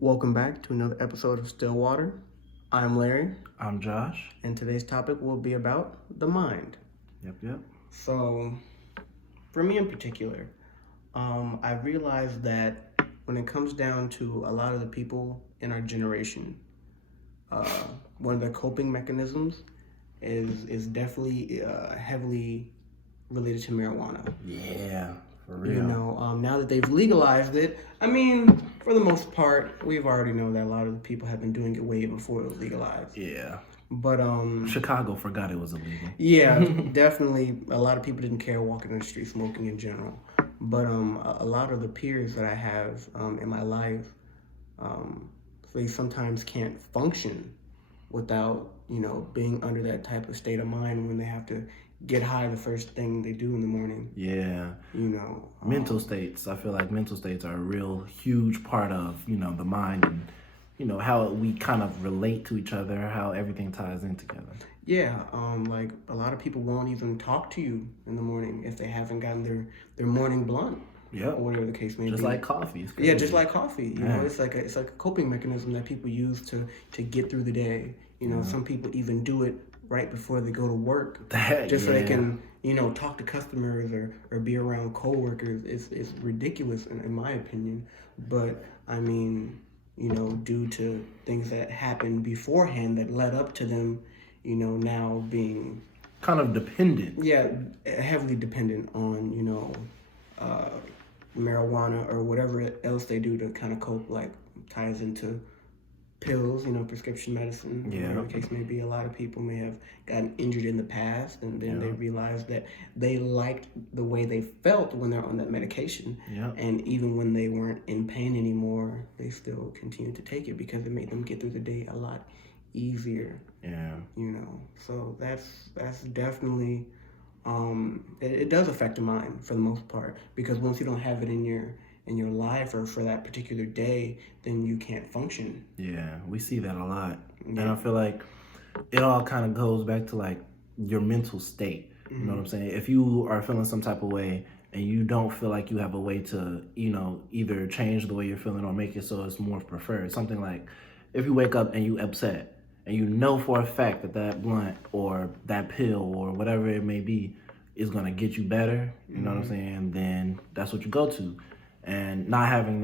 Welcome back to another episode of Stillwater. I'm Larry, I'm Josh. and today's topic will be about the mind. Yep. So, for me in particular, I realized that when it comes down to a lot of the people in our generation, uh, one of their coping mechanisms is definitely heavily related to marijuana. Yeah, for real. Now that they've legalized it, I mean, for the most part, we've already know that a lot of the people have been doing it way before it was legalized. Yeah. But Chicago forgot it was illegal. yeah, definitely a lot of people didn't care walking on the street smoking in general. But a lot of the peers that I have in my life, they sometimes can't function without being under that type of state of mind when they have to get high the first thing they do in the morning. Yeah. Mental states. I feel like mental states are a real huge part of, the mind and, how we kind of relate to each other, how everything ties in together. Yeah, like a lot of people won't even talk to you in the morning if they haven't gotten their morning blunt. Yep. Or whatever the case may be. Just like coffee. Yeah, just like coffee. You know, it's like a coping mechanism that people use to get through the day. Some people even do it right before they go to work, so they can talk to customers or be around coworkers. It's ridiculous in my opinion, but I mean, due to things that happened beforehand that led up to them, now being kind of dependent. Yeah, heavily dependent on uh, marijuana or whatever else they do to kind of cope, like ties into pills, prescription medicine, whatever the case may be. A lot of people may have gotten injured in the past and then they realized that they liked the way they felt when they're on that medication. And even when they weren't in pain anymore, they still continued to take it because it made them get through the day a lot easier. So that's definitely it does affect the mind for the most part, because once you don't have it in your life or for that particular day, then you can't function. Yeah, we see that a lot. And I feel like it all kind of goes back to like your mental state. You know what I'm saying? If you are feeling some type of way and you don't feel like you have a way to, either change the way you're feeling or make it so it's more preferred. Something like if you wake up and you upset and you know for a fact that that blunt or that pill or whatever it may be is going to get you better, you know what I'm saying? Then that's what you go to. And not having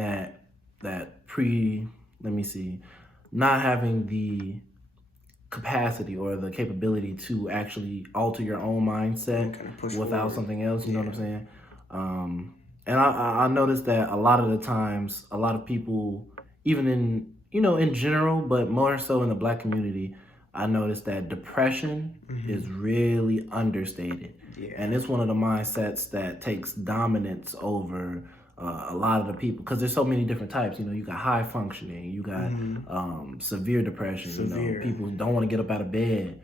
not having the capacity or the capability to actually alter your own mindset without forward. Something else, you know what I'm saying? And I noticed that a lot of the times, a lot of people, even in general, but more so in the Black community, I noticed that depression is really understated. And it's one of the mindsets that takes dominance over a lot of the people, because there's so many different types. You got high functioning, you got severe depression. People don't want to get up out of bed.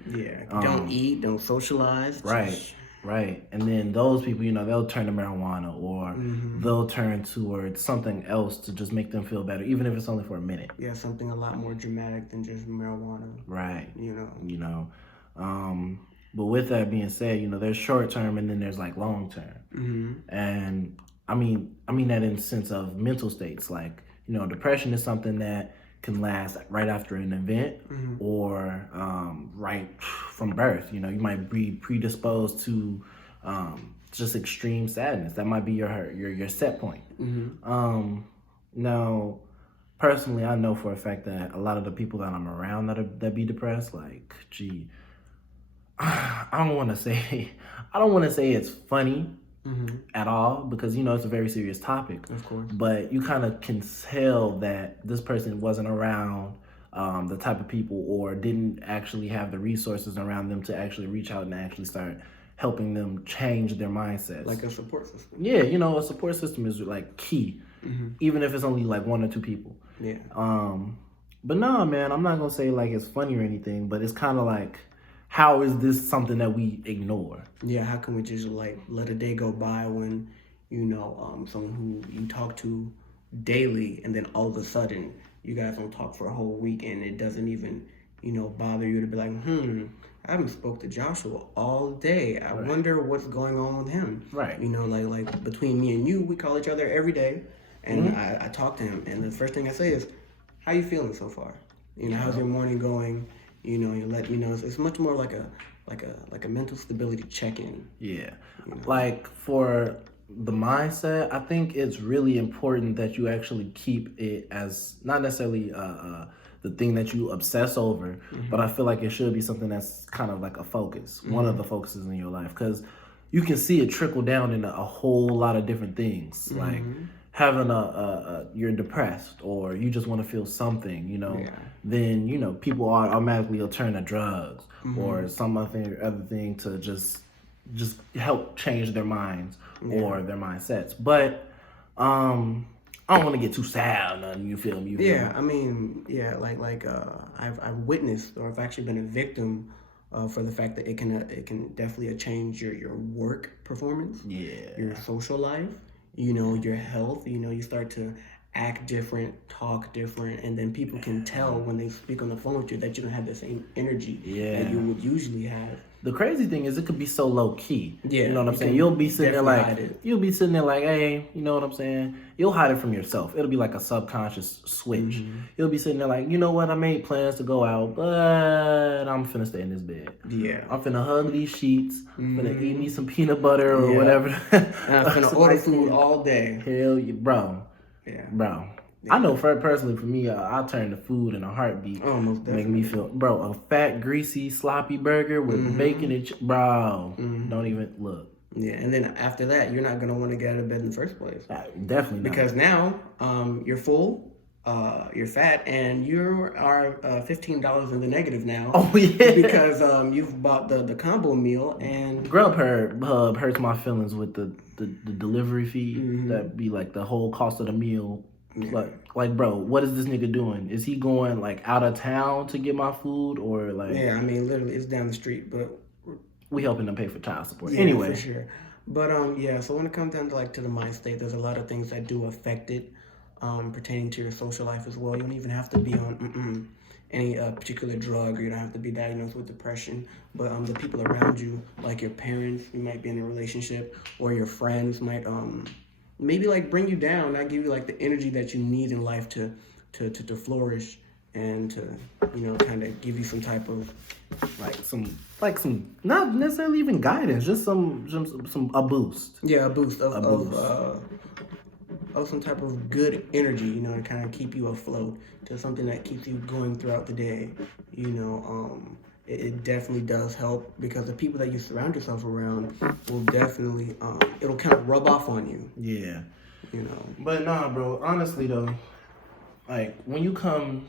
Don't eat, don't socialize. Right. And then those people, they'll turn to marijuana or they'll turn towards something else to just make them feel better, even if it's only for a minute. Yeah, something a lot more dramatic than just marijuana. Right. But with that being said, there's short term and then there's like long term. And I mean that in the sense of mental states. Like, depression is something that can last right after an event or right from birth. You might be predisposed to just extreme sadness. That might be your set point. Now, personally, I know for a fact that a lot of the people that I'm around that be depressed, like, I don't want to say it's funny at all, because it's a very serious topic, of course, but you kind of can tell that this person wasn't around the type of people or didn't actually have the resources around them to actually reach out and actually start helping them change their mindsets. Like a support system. Yeah, a support system is like key, even if it's only like one or two people. But no, man, I'm not gonna say like it's funny or anything, but it's kind of like, how is this something that we ignore? Yeah, how can we just like let a day go by when, someone who you talk to daily, and then all of a sudden you guys don't talk for a whole week and it doesn't even, bother you to be like, I haven't spoke to Joshua all day. I wonder what's going on with him. Right. Like between me and you, we call each other every day, and I talk to him, and the first thing I say is, how you feeling so far? How's your morning going? You let me know. It's much more like a mental stability check-in. Yeah. Like for the mindset, I think it's really important that you actually keep it as not necessarily the thing that you obsess over, but I feel like it should be something that's kind of like a focus, one of the focuses in your life, because you can see it trickle down into a whole lot of different things, like having you're depressed or you just want to feel something, then people automatically will turn to drugs or some other thing to just help change their minds or their mindsets. But I don't want to get too sad or nothing. You feel me? I mean, I've witnessed, or I've actually been a victim for the fact that it can definitely change your work performance, your social life, your health. You start to act different, talk different, and then people can tell when they speak on the phone with you that you don't have the same energy that you would usually have. The crazy thing is it could be so low key. Yeah, you know what I'm saying? You'll be sitting there like, hey, you know what I'm saying? You'll hide it from yourself. It'll be like a subconscious switch. You'll be sitting there like, you know what? I made plans to go out, but I'm finna stay in this bed. Yeah. I'm finna hug these sheets. Finna eat me some peanut butter or whatever. And I'm finna order food all day. Hell yeah, bro. Yeah. Bro. I know personally for me, I'll turn to food in a heartbeat. Oh, most definitely. Make me feel, bro, a fat, greasy, sloppy burger with bacon and bro, don't even look. Yeah, and then after that, you're not going to want to get out of bed in the first place. Definitely not. Because now you're full, you're fat, and you are $15 in the negative now. Oh, yeah. Because you've bought the combo meal and... Grubhub hurts my feelings with the delivery fee. That'd be like the whole cost of the meal. Yeah. Like, bro, what is this nigga doing? Is he going like out of town to get my food or like? Yeah, I mean, literally, it's down the street, but we helping them pay for child support. Yeah, anyway, for sure. But So when it comes down to the mind state, there's a lot of things that do affect it, pertaining to your social life as well. You don't even have to be on any particular drug, or you don't have to be diagnosed with depression. But the people around you, like your parents, you might be in a relationship, or your friends might maybe like bring you down, not give you like the energy that you need in life to flourish and to kind of give you some type of some not necessarily even guidance, just a boost. Yeah, a boost of some type of good energy, to kind of keep you afloat, to something that keeps you going throughout the day. It definitely does help, because the people that you surround yourself around will definitely, it'll kind of rub off on you. Yeah. But nah, bro, honestly though, like when you come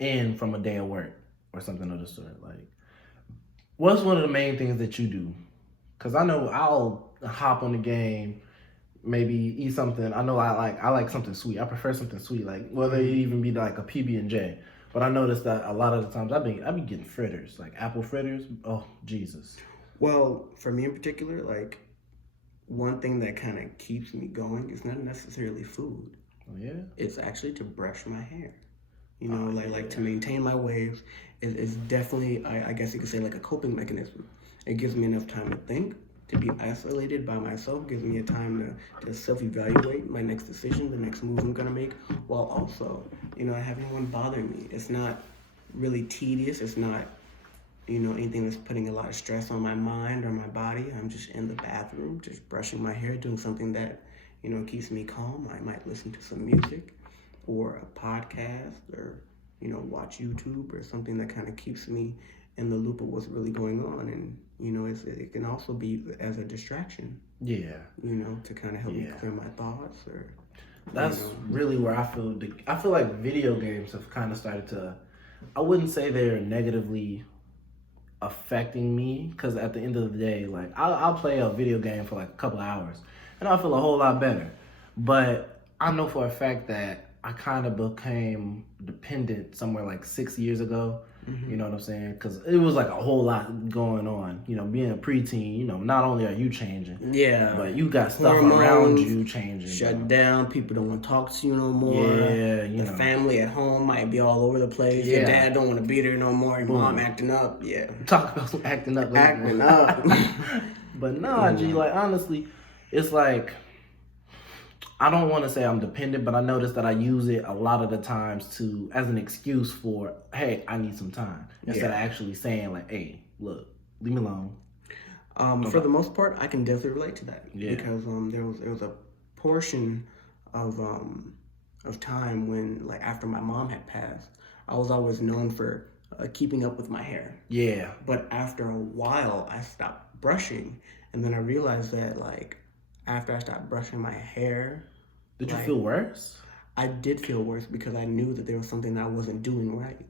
in from a day of work or something of the sort, like what's one of the main things that you do? Because I know I'll hop on the game, maybe eat something. I know I like something sweet. I prefer something sweet, like whether it even be like a PB&J. But I noticed that a lot of the times I be getting fritters, like apple fritters. Oh, Jesus. Well, for me in particular, like one thing that kind of keeps me going is not necessarily food. Oh, yeah? It's actually to brush my hair. Like to maintain my waves. It's definitely, I guess you could say, like a coping mechanism. It gives me enough time to think, to be isolated by myself, gives me a time to self-evaluate my next decision, the next move I'm going to make, while also, having anyone bother me. It's not really tedious. It's not, anything that's putting a lot of stress on my mind or my body. I'm just in the bathroom, just brushing my hair, doing something that, keeps me calm. I might listen to some music or a podcast or, watch YouTube or something that kind of keeps me in the loop of what's really going on. And, it can also be as a distraction. Yeah. To kind of help me clear my thoughts or... That's really where I feel like video games have kind of started to, I wouldn't say they're negatively affecting me, because at the end of the day, like I'll play a video game for like a couple of hours and I'll feel a whole lot better. But I know for a fact that I kind of became dependent somewhere like 6 years ago. You know what I'm saying? Because it was like a whole lot going on. Being a preteen, not only are you changing, but you got stuff around you changing. Shut down. People don't want to talk to you no more. Yeah, the family at home might be all over the place. Yeah. Your dad don't want to be there no more. Your mom acting up. Yeah. Talk about some acting up. Acting up. But nah, G, like honestly, it's like I don't want to say I'm dependent, but I notice that I use it a lot of the times as an excuse for, hey, I need some time, instead of actually saying like, hey, look, leave me alone. For the most part, I can definitely relate to that because there was a portion of time when, like, after my mom had passed, I was always known for keeping up with my hair. Yeah. But after a while, I stopped brushing, and then I realized that, like, after I stopped brushing my hair, did you feel worse? I did feel worse because I knew that there was something that I wasn't doing right.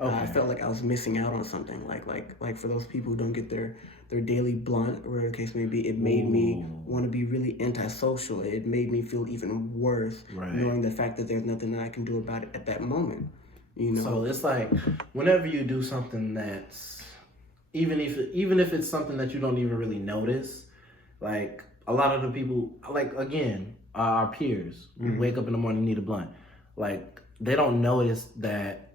Okay. I felt like I was missing out on something. Like for those people who don't get their daily blunt, or whatever the case may be, it made me want to be really antisocial. It made me feel even worse, knowing the fact that there's nothing that I can do about it at that moment. You know. So it's like whenever you do something that's even if it's something that you don't even really notice, like a lot of the people, like again, our peers who wake up in the morning need a blunt, like they don't notice that.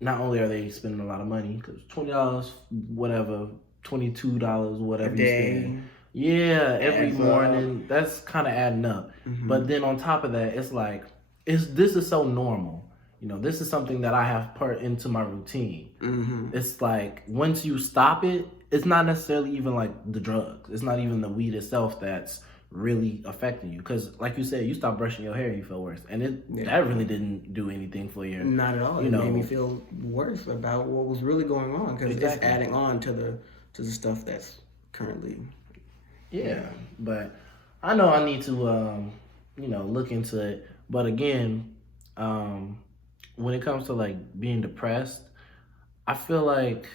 Not only are they spending a lot of money, because $20, whatever, $22, whatever you spend. Yeah, every morning. That's kind of adding up. Mm-hmm. But then on top of that, it's like, this is so normal. You know, this is something that I have put into my routine. Mm-hmm. It's like, once you stop it, it's not necessarily even like the drugs. It's not even the weed itself that's really affecting you, because like you said, you stop brushing your hair, you feel worse, and that really didn't do anything for you. Not at all. It made me feel worse about what was really going on, because it's adding on to the stuff that's currently. Yeah, but I know I need to look into it. But again, when it comes to like being depressed, I feel like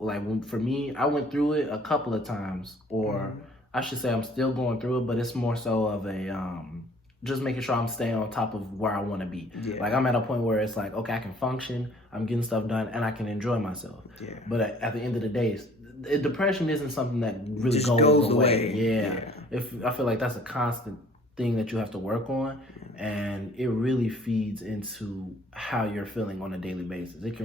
for me, I went through it a couple of times, or I should say I'm still going through it, but it's more so of a just making sure I'm staying on top of where I want to be. Yeah. Like I'm at a point where it's like, okay, I can function, I'm getting stuff done, and I can enjoy myself. Yeah. But at the end of the day, depression isn't something that really just goes away. Yeah. I feel like that's a constant thing that you have to work on, and it really feeds into how you're feeling on a daily basis. It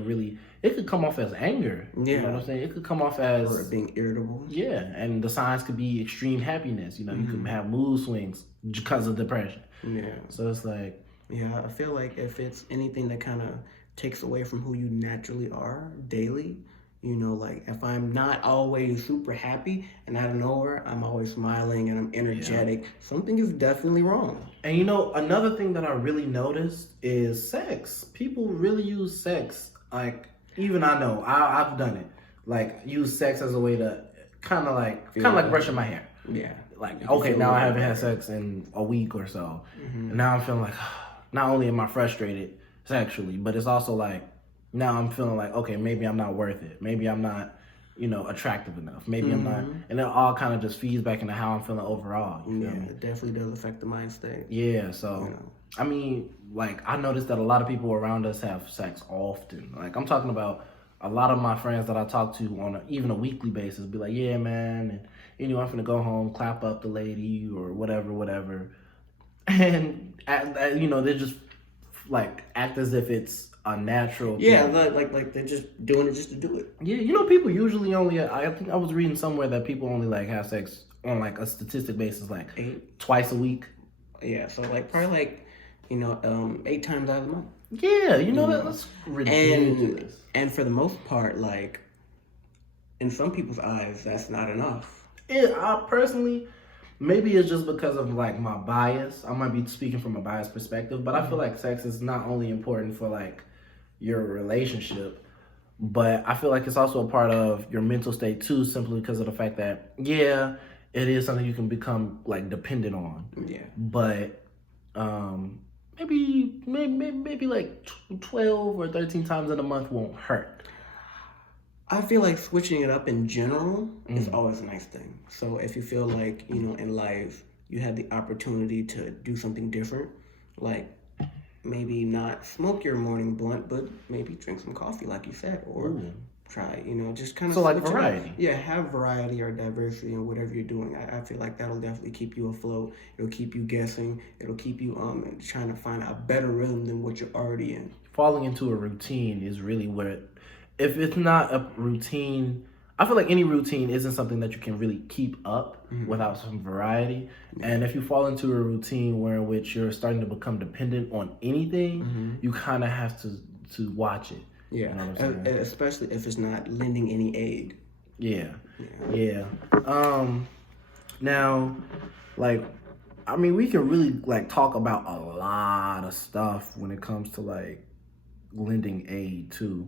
could come off as anger. Yeah. You know what I'm saying? It could come off as or being irritable. Yeah, and the signs could be extreme happiness. You know, you could have mood swings because of depression. Yeah. So it's like, yeah, I feel like if it's anything that kind of takes away from who you naturally are daily, you know, like if I'm not always super happy and out of nowhere I'm always smiling and I'm energetic, something is definitely wrong. And you know, another thing that I really noticed is sex. People really use sex, like, even I know, I've done it, like use sex as a way to kind of like brushing my hair. Yeah. Like, okay, now I haven't had sex in a week or so. Mm-hmm. And now I'm feeling like, not only am I frustrated sexually, but it's also like, now I'm feeling like, okay, maybe I'm not worth it. Maybe I'm not, attractive enough. Maybe I'm not. And it all kind of just feeds back into how I'm feeling overall. Yeah, it definitely does affect the mind state. Yeah, so, I mean, like, I noticed that a lot of people around us have sex often. Like, I'm talking about a lot of my friends that I talk to on even a weekly basis be like, yeah, man, and, I'm finna go home, clap up the lady or whatever. And, they just, like, act as if it's a natural thing. Like they're just doing it just to do it. Yeah, people usually only, I think I was reading somewhere that people only like have sex on like a statistic basis, like 2 a week. Yeah, so like probably like 8 times out of the month. Yeah, that's ridiculous. And for the most part, like in some people's eyes, that's not enough. I personally, maybe it's just because of like my bias. I might be speaking from a biased perspective, but I feel like sex is not only important for like your relationship, but I feel like it's also a part of your mental state too, simply because of the fact that, yeah, it is something you can become like dependent on. Yeah. But maybe like 12 or 13 times in a month won't hurt. I feel like switching it up in general is always a nice thing. So if you feel like, in life you had the opportunity to do something different, like maybe not smoke your morning blunt, but maybe drink some coffee, like you said, or try, just kind of. So like variety. Yeah, have variety or diversity in whatever you're doing. I feel like that'll definitely keep you afloat. It'll keep you guessing. It'll keep you trying to find a better rhythm than what you're already in. Falling into a routine is really what if it's not a routine I feel like any routine isn't something that you can really keep up without some variety. And if you fall into a routine where in which you're starting to become dependent on anything, you kind of have to watch it. Yeah, you know what I'm saying? Especially if it's not lending any aid. Yeah. Now, like, I mean, we can really like talk about a lot of stuff when it comes to like lending aid too,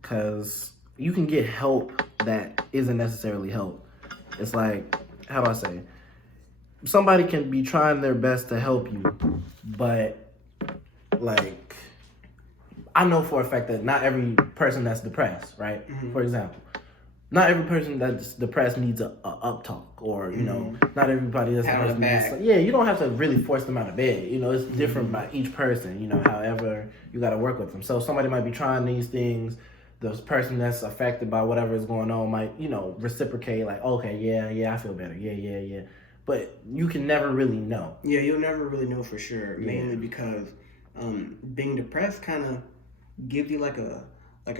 because you can get help that isn't necessarily help. It's like, how do I say? Somebody can be trying their best to help you, but like, I know for a fact that not every person that's depressed, right? For example, not every person that's depressed needs a up talk, or you know, not everybody that's depressed needs. Yeah, you don't have to really force them out of bed. You know, it's different by each person. You know, however you got to work with them. So somebody might be trying these things. The person that's affected by whatever is going on might, you know, reciprocate like, okay, yeah, I feel better. Yeah. But you can never really know. Yeah, you'll never really know for sure. Mainly because being depressed kind of gives you like a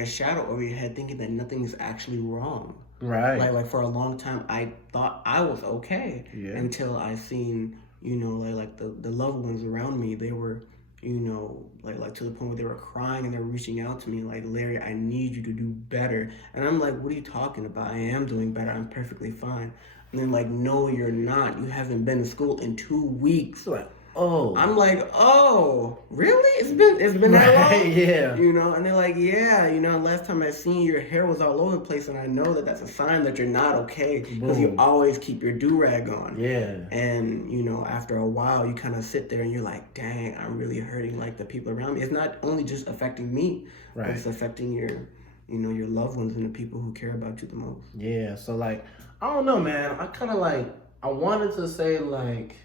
shadow over your head, thinking that nothing is actually wrong. Right. Like for a long time, I thought I was okay until I seen, you know, like the loved ones around me. They were, you know, like to the point where they were crying and they were reaching out to me like, Larry, I need you to do better. And I'm like, what are you talking about? I am doing better. I'm perfectly fine. And then like, no, you're not. You haven't been to school in 2 weeks. Like, oh. I'm like, oh, really? It's been that long? Yeah. You know, and they're like, yeah, you know, last time I seen you, your hair was all over the place, and I know that that's a sign that you're not okay because you always keep your do-rag on. Yeah. And, you know, after a while, you kind of sit there and you're like, dang, I'm really hurting like the people around me. It's not only just affecting me, but it's affecting your, you know, your loved ones and the people who care about you the most. Yeah, so like, I don't know, man. I kind of like, I wanted to say like,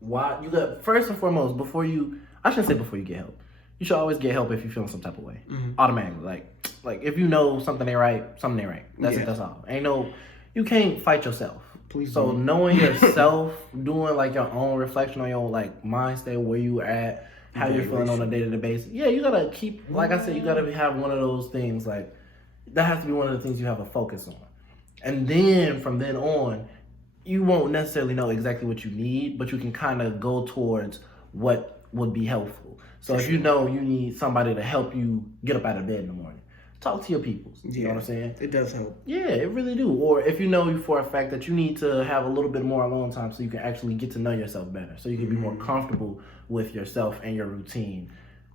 why you got first and foremost before you get help, you should always get help if you're feeling some type of way. Automatically, like if you know something ain't right, something ain't right. That's it. That's all. You can't fight yourself. Please so don't. Knowing yourself, doing like your own reflection on your like mind state, where you at, how you're feeling on a day-to-day basis. Yeah, you gotta keep, like I said, you gotta have one of those things, like that has to be one of the things you have a focus on, and then from then on, you won't necessarily know exactly what you need, but you can kind of go towards what would be helpful. So if you know you need somebody to help you get up out of bed in the morning, talk to your peoples. You know what I'm saying? It does help. Yeah, it really do. Or if you know for a fact that you need to have a little bit more alone time so you can actually get to know yourself better, so you can be more comfortable with yourself and your routine.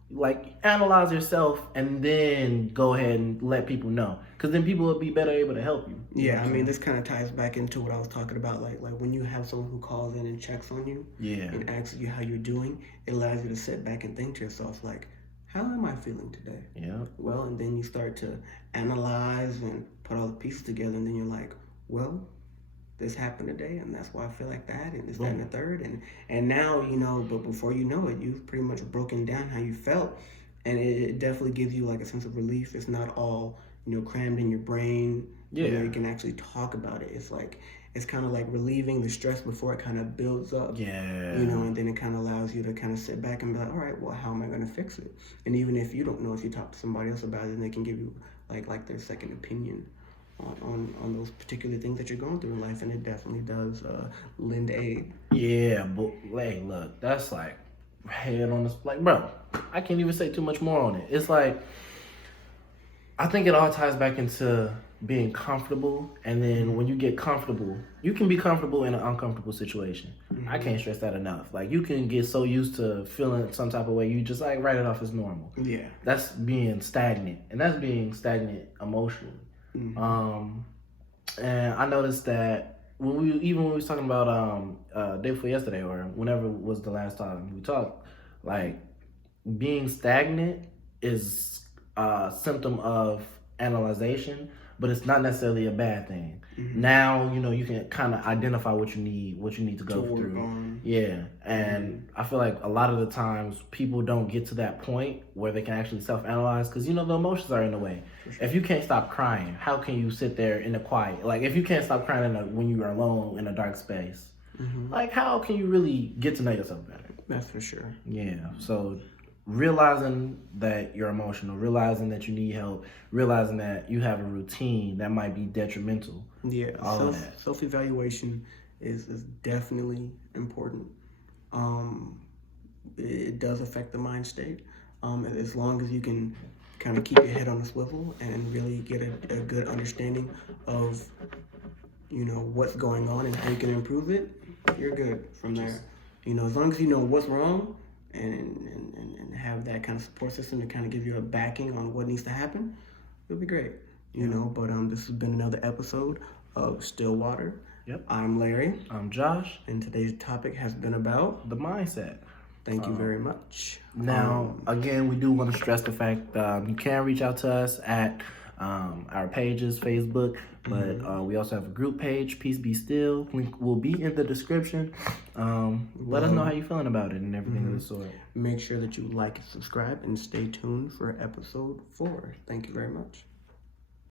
Like, analyze yourself and then go ahead and let people know, because then people will be better able to help you. Yeah, I mean, this kind of ties back into what I was talking about, like when you have someone who calls in and checks on you, and asks you how you're doing, it allows you to sit back and think to yourself, like, how am I feeling today? Yeah. Well, and then you start to analyze and put all the pieces together, and then you're like, well, this happened today, and that's why I feel like that, and this, that, and the third, and now, you know, but before you know it, you've pretty much broken down how you felt, and it definitely gives you like a sense of relief. It's not all, you know, crammed in your brain. You know, you can actually talk about it. It's like, it's kind of like relieving the stress before it kind of builds up. Yeah. You know, and then it kind of allows you to kind of sit back and be like, all right, well, how am I going to fix it? And even if you don't know, if you talk to somebody else about it, then they can give you like their second opinion on those particular things that you're going through in life, and it definitely does lend aid. Yeah, but hey, look, that's like head on the, like, bro, I can't even say too much more on it. It's like, I think it all ties back into being comfortable, and then when you get comfortable, you can be comfortable in an uncomfortable situation. I can't stress that enough. Like, you can get so used to feeling some type of way, you just like write it off as normal. Yeah, that's being stagnant, and that's being stagnant emotionally. And I noticed that when we was talking about day before yesterday, or whenever was the last time we talked, like, being stagnant is a symptom of analyzation, but it's not necessarily a bad thing. Now, you know, you can kind of identify what you need to go through. Yeah, and I feel like a lot of the times people don't get to that point where they can actually self-analyze, because, you know, the emotions are in the way. If you can't stop crying, how can you sit there in the quiet? Like, if you can't stop crying when you are alone in a dark space, like, how can you really get to know yourself better? That's for sure. Yeah, so realizing that you're emotional, realizing that you need help, realizing that you have a routine that might be detrimental. Yeah, all of that. Self-evaluation is definitely important. It does affect the mind state. As long as you can kind of keep your head on a swivel and really get a good understanding of, what's going on and how you can improve it, you're good from there. As long as you know what's wrong and have that kind of support system to kind of give you a backing on what needs to happen, it'll be great. But this has been another episode of Stillwater. Yep. I'm Larry. I'm Josh. And today's topic has been about the mindset. Thank you very much. Now, again, we do want to stress the fact you can reach out to us at our pages, Facebook, but we also have a group page, Peace Be Still. Link will be in the description. Let us know how you're feeling about it and everything of the sort. Make sure that you like and subscribe and stay tuned for episode 4. Thank you very much.